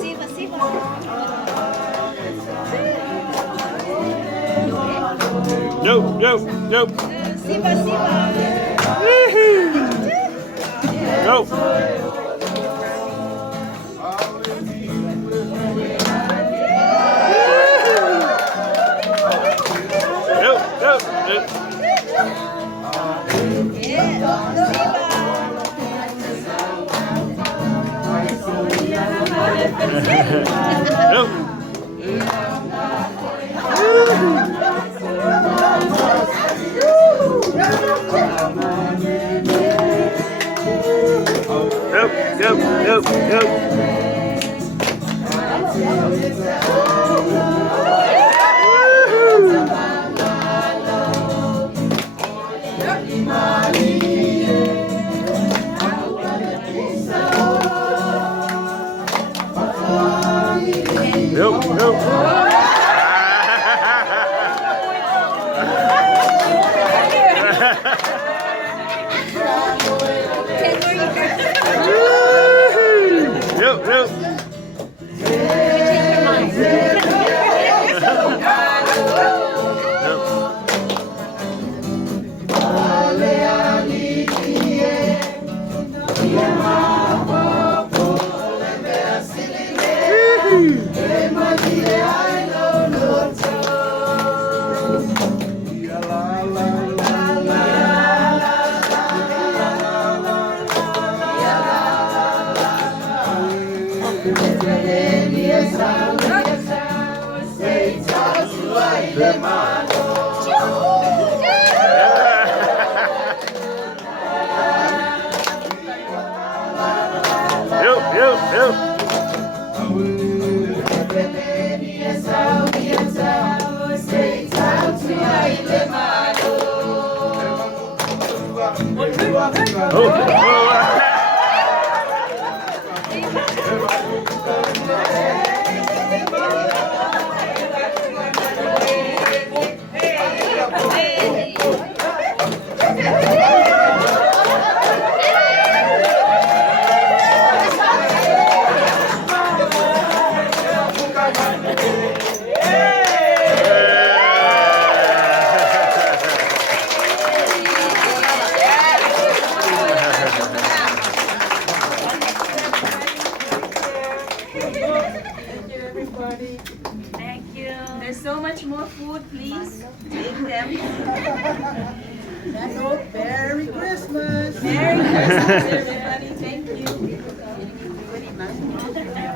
Siva, siva. Yo, yo, yo. Siva, siva. Go. Yo, yo, yo. Yo. Yep, yep, yep, yep. Yep, yep. Yep, yep. Yep, yep, yep. Oh, Thank you. There's so much more food, please. Take them. Merry Christmas! Merry Christmas, everybody. Thank you.